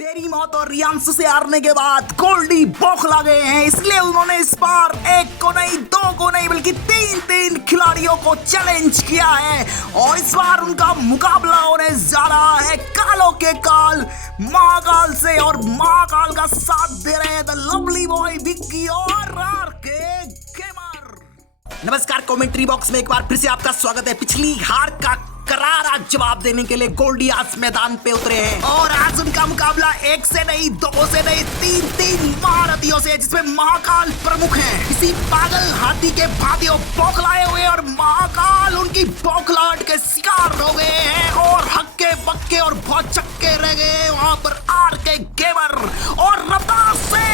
तेरी मौत और रियांशु से हारने के बाद गोल्डी बौखला गए हैं, इसलिए उन्होंने इस बार एक को नहीं, दो को नहीं, बल्कि तीन खिलाड़ियों को चैलेंज किया है। और इस बार उनका मुकाबला होने जा रहा है कालों के काल महाकाल से। और महाकाल का साथ दे रहे हैं द लवली बॉय विक्की और आरके गेमर। नमस्कार, कमेंट्री बॉक्स में एक बार फिर से आपका स्वागत है। पिछली हार का करारा जवाब देने के लिए गोल्डी आज मैदान पे उतरे हैं और आज उनका मुकाबला एक से नहीं, दो से नहीं, तीन महारथियों से, जिसमें महाकाल प्रमुख हैं। इसी पागल हाथी के भातियों बौखलाए हुए और महाकाल उनकी बौखलाहट के शिकार हो गए हैं और हक्के बक्के और बहुत चक्के रह गए। वहां पर आरके गेमर और रफ्तार से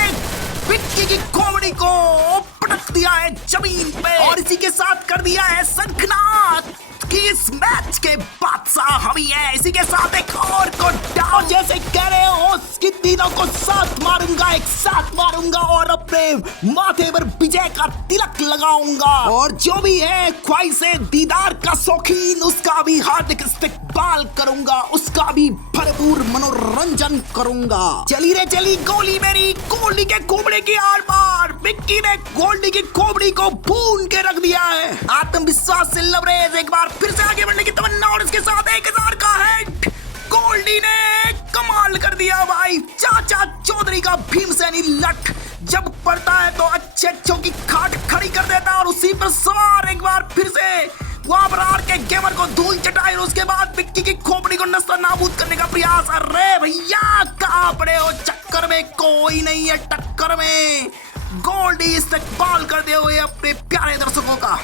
विक्की की कॉमेडी को पटक दिया है जमीन पे और इसी के साथ कर दिया है शंखनाद कि इस मैच के बादशाह हम ही है। इसी के साथ एक और को डाउन, जैसे कह रहे हो कि तीनों को साथ मारूंगा, एक साथ मारूंगा और अपने माथे पर विजय का तिलक लगाऊंगा। और जो भी है ख्वाहिशे दीदार का शौकीन, उसका भी हार्दिक इस्तेकबाल करूंगा, उसका भी भरपूर मनोरंजन करूंगा। चली रे चली गोली मेरी, गोल्डी के कुबड़े की आर पार। विक्की ने गोल्डी की खोपड़ी को भून के रख दिया है। आत्मविश्वास से लबरेज एक बार फिर से आगे बढ़ने की तमन्ना और इसके साथ 1000 का हेड। गोल्डी ने कमाल कर दिया भाई। चाचा चौधरी का भीमसेनी लट जब पड़ता है तो अच्छों की खाट खड़ी कर देता है और उसी पर सवार एक बार फिर से वहां पर आरके गेमर को धूल चटाई और उसके बाद विक्की की खोपड़ी को नस्ता नाबूद करने का प्रयास। अरे भैया कहां पड़े हो, चक्कर में कोई नहीं है टक्कर में। गोल्डी इस्तेकबाल करते हुए अपने प्यारे दर्शकों का।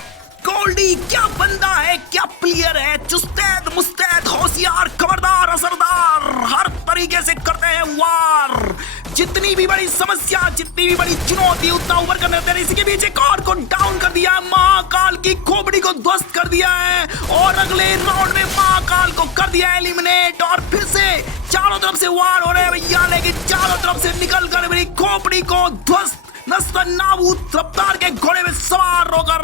गोल्डी क्या बंदा है, क्या प्लेयर है, चुस्तैद मुस्तैद, होशियार, खबरदार, असरदार, हर तरीके से करते हैं वार। जितनी भी बड़ी समस्या, जितनी भी बड़ी चुनौती, उतना ऊपर करने देते हैं। इसी के बीच एक और को डाउन कर दिया, महाकाल की खोपड़ी को ध्वस्त कर दिया है और अगले राउंड में महाकाल को कर दिया एलिमिनेट। और फिर से चारों तरफ से वार हो रहे हैं भैया, लेकिन चारों तरफ से निकल कर मेरी खोपड़ी को ध्वस्त नस्ता नाबूद रफ्तार के घोड़े में सवार होकर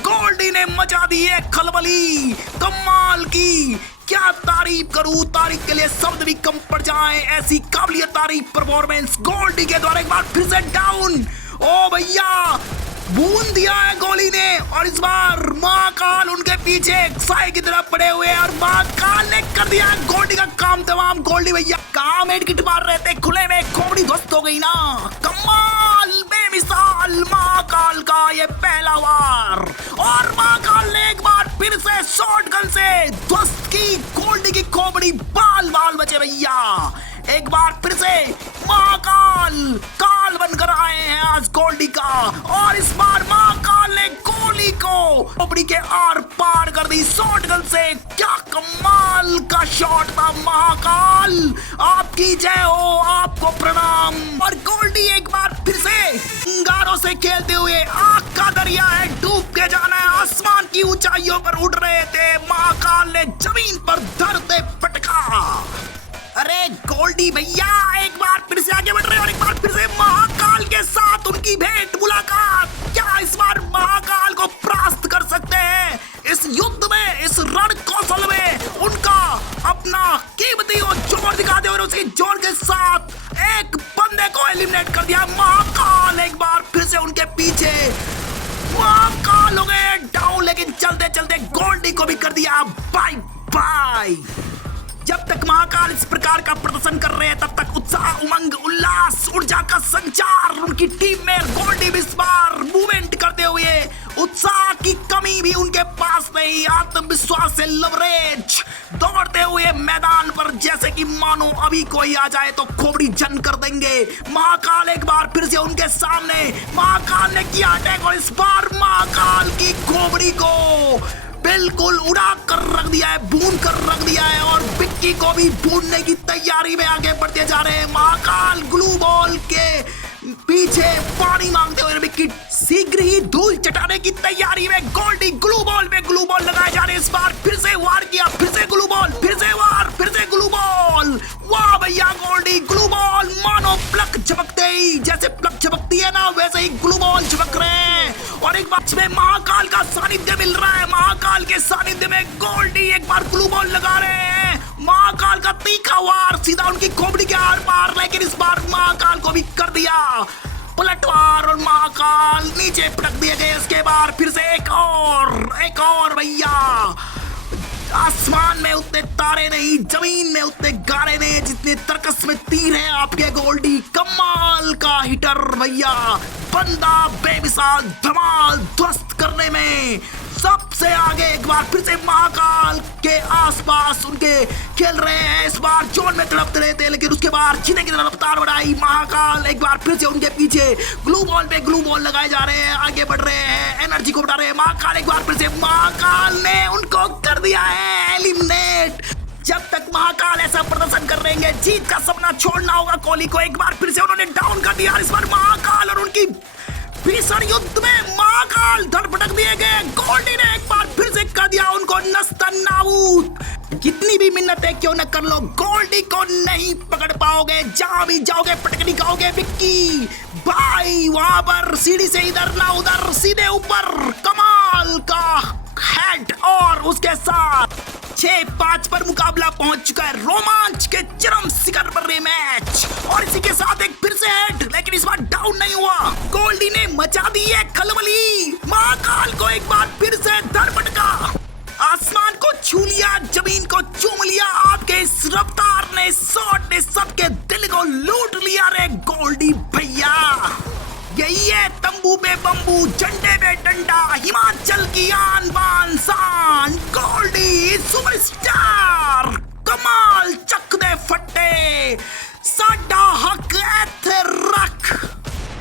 गोल्डी ने मचा दी है खलबली कमाल की। क्या तारीफ करूं, तारीफ के लिए शब्द भी कम पड़ जाएं। ऐसी काबिलियत तारीफ परफॉर्मेंस गोल्डी के द्वारा एक बार फिर से डाउन। ओ भैया भून दिया है गोली ने और इस बार महाकाल उनके पीछे साई की तरफ पड़े हुए हैं और महाकाल ने कर दिया गोल्डी का काम तमाम। गोल्डी भैया काम हेड किट मार रहे थे, खुले में खोपड़ी ध्वस्त हो गई ना। कमाल बेमिसाल महाकाल का ये पहला वार और महाकाल ने एक बार फिर से शॉटगन से ध्वस्त की गोल्डी की खोपड़ी। बाल बाल बचे भैया। एक बार फिर से महाकाल काल बनकर आए हैं आज गोल्डी का और इस बार महाकाल ने गोली को खोपड़ी के आर पार कर दी शॉटगन से। क्या कमाल का शॉट था महाकाल, आपकी जय हो, आपको प्रणाम। और गोल्डी एक बार फिर से अंगारों से खेलते हुए आग का दरिया है, डूब के जाना है, आसमान की ऊंचाइयों पर उड़ रहे थे। महाकाल ने जमीन पर धरते पटका। अरे गोल्डी भैया एक बार फिर से आगे बढ़ रहे हैं और एक बार फिर से महाकाल के साथ उनकी भेंट मुलाकात। क्या इस बार महाकाल को परास्त कर सकते हैं इस युद्ध में, इस रण कौशल में? उनका अपना कीमती और जोर दिखाते हुए उसकी जोर के साथ एक बंदे को एलिमिनेट कर दिया महाकाल। एक बार फिर से उनके पीछे महाकाल हो गए डाउन, लेकिन चलते चलते गोल्डी को भी कर दिया बाय बाय। जब तक महाकाल इस प्रकार का प्रदर्शन कर रहे हैं तब तक उत्साह, उमंग, उल्लास, ऊर्जा का संचार उनकी टीम में। गोल्डी भी इस बार मूवमेंट करते हुए उत्साह की कमी भी उनके पास नहीं, आत्मविश्वास से लवरेज दौड़ते हुए मैदान पर जैसे कि मानो अभी कोई आ जाए तो खोपड़ी जन कर देंगे। महाकाल एक बार फिर से उनके सामने, महाकाल ने किया अटैक और इस बार महाकाल की खोपड़ी को बिल्कुल उड़ा कर रख दिया है, भून कर रख दिया है और विक्की को भी भूनने की तैयारी में आगे बढ़ते जा रहे हैं। महाकाल ग्लू बॉल के पीछे पानी मांगते हुए विक्की शीघ्र ही धूल चटाने की तैयारी में। गोल्डी ग्लू बॉल में ग्लू बॉल लगाए जा रहे हैं। इस बार फिर से वार किया, फिर से ग्लू बॉल, फिर से वार, फिर से ग्लू बॉल। वाह भैया गोल्डी ग्लू बॉल मानो प्लक झपकते ही, जैसे प्लक झपकती है ना वैसे ही ग्लू बॉल झपक रहे हैं और एक बार में महाकाल का सानिध्य मिल रहा है। महाकाल के सानिध्य में गोल्डी एक बार ग्लू बॉल लगा रहे हैं। महाकाल का तीखा वार सीधा उनकी खोपड़ी के आर पार, लेकिन इस बार महाकाल को भी कर दिया पलटवार और महाकाल नीचे पटक दिए गए। उसके बाद फिर से एक और भैया। आसमान में उतने तारे नहीं, जमीन में उतने गारे नहीं जितने तर्कस में तीर है आपके गोल्डी। कमाल का हिटर भैया, बंदा बेमिसाल, धमाल ध्वस्त करने में सबसे आगे। एक बार फिर से महाकाल के आसपास उनके खेल रहे हैं। इस बार जोन में तड़पते रहते हैं, लेकिन उसके बाद जीने की तरफ रफ्तार बढ़ाई महाकाल। एक बार फिर से उनके पीछे ग्लू बॉल पे ग्लू बॉल लगाए जा रहे हैं, आगे बढ़ रहे हैं, एनर्जी को बढ़ा रहे हैं महाकाल। एक बार फिर से महाकाल ने उनको कर दिया है एलिमिनेट। जब तक महाकाल ऐसा प्रदर्शन कर रहेंगे, जीत का सपना छोड़ना होगा कोहली को। एक बार फिर से उन्होंने डाउन कर दिया। इस बार महाकाल और उनकी भीषण युद्ध में महाकाल धरपटक दिए गए। गोल्डी ने एक बार फिर से कर दिया उनको नस्तनाबूद। कितनी भी मिन्नतें क्यों न कर लो, गोल्डी को नहीं पकड़ पाओगे। जहां भी जाओगे पटकनी खाओगे विक्की भाई। वहां पर सीढ़ी से इधर ना उधर, सीधे ऊपर। कमाल का हेड और उसके साथ 6-5 पर मुकाबला पहुंच चुका है। रोमांच के चरम शिखर पर ये मैच, और इसी के साथ एक फिर से हेड, लेकिन इस बार डाउन नहीं हुआ। गोल्डी ने मचा दी है खलबली। महाकाल को एक बार फिर से धरपटका, आसमान को छू लिया, जमीन को चूम लिया। आपके इस रफ्तार ने, शॉट ने सबके दिल को लूट लिया रे गोल्डी भैया। यही है तंबू पे बम्बू, झंडे पे डंडा, हिमाचल की आन बान शान। गोल्डी सुपरस्टार, कमाल चक दे फट्टे, साडा हक ऐथे रख।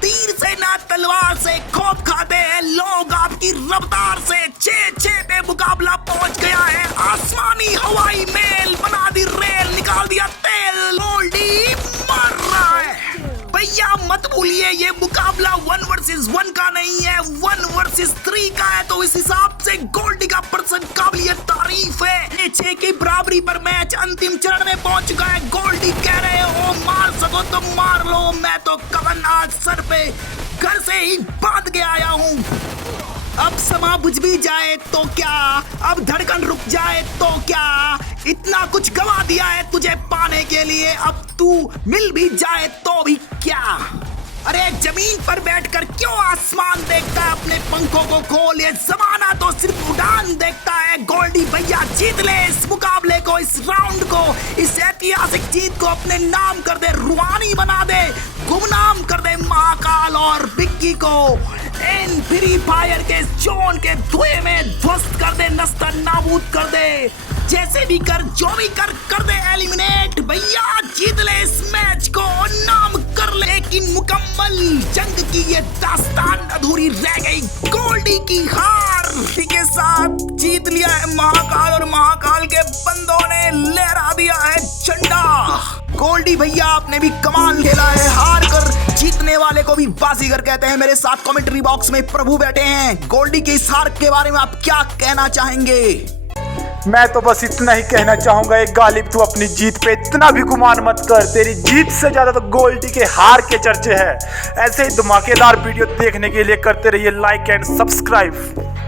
तीर से ना तलवार से खोप खाते हैं लोग आपकी रफ्तार से। 6-6 पे मुकाबला पहुंच गया है। आसमानी हवाई मेल बना दी रेल, निकाल दिया तेल। गोल्डी मर रहा है भैया। मत भूलिए ये मुकाबला 1 वर्सेस 1 का नहीं है, 1 वर्सेस 3 का है। तो इस हिसाब से गोल्डी का पर्सन काबिलियत तारीफ है। 6 की बराबरी पर मैच अंतिम चरण में पहुंच चुका है। गोल्डी कह रहे हो मार सको तो मार लो, मैं तो कवन आज सर पे घर से ही बांध के आया हूँ। अब समा बुझ भी जाए तो क्या, अब धड़कन रुक जाए तो क्या, इतना कुछ गवा दिया है तुझे पाने के लिए, अब तू मिल भी जाए तो भी क्या। अरे जमीन पर बैठकर क्यों आसमान देखता है, अपने पंखों को खोल। ये जमाना तो सिर्फ उड़ान देखता है। गोल्डी भैया जीत ले इस मुकाबले को, इस राउंड को, इस ऐतिहासिक जीत को अपने नाम कर दे, रुहानी बना दे, गुमनाम कर दे महाकाल और विक्की को। इन फ्री फायर के जोन के धुएं में ध्वस्त कर दे, नस्ता नाबूद कर दे। जैसे भी कर, जो भी कर दे एलिमिनेट भैया। जीत ले इस मैच को, नाम कर ले। लेकिन मुकम्मल जंग की ये दास्तान अधूरी रह गई। गोल्डी की हार के साथ जीत लिया है महाकाल, और महाकाल के बंदों ने लहरा दिया है झंडा। गोल्डी भैया आपने भी कमाल खेला है। हार कर जीतने वाले को भी बाजीगर कहते हैं। मेरे साथ कमेंट्री बॉक्स में प्रभु बैठे हैं। गोल्डी के इस हार के बारे में आप क्या कहना चाहेंगे? मैं तो बस इतना ही कहना चाहूंगा, एक गालिब तू अपनी जीत पे इतना भी गुमान मत कर। तेरी जीत से ज्यादा तो गोल्डी के हार के चर्चे हैं। ऐसे ही धमाकेदार वीडियो देखने के लिए करते रहिए लाइक एंड सब्सक्राइब।